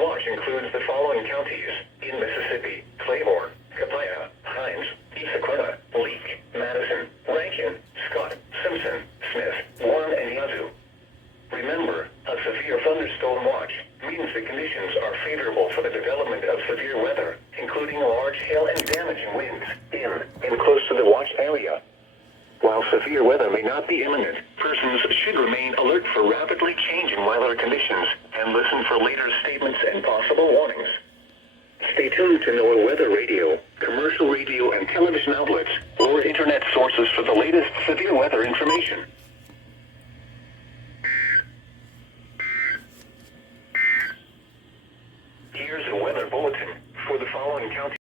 watch includes the following counties in Mississippi: Claiborne, Copiah, Hinds, Issaquah, Leake, Madison, Rankin, Scott, Simpson, Smith, Warren, and Yazoo. Remember, a severe thunderstorm watch means the conditions are favorable for the development of severe weather, including large hail and damaging winds in and close to the watched area. While severe weather may not be imminent, persons should remain alert for rapidly changing weather conditions and listen for later statements and possible warnings. Stay tuned to NOAA weather radio, commercial radio and television outlets, or internet sources for the latest severe weather information.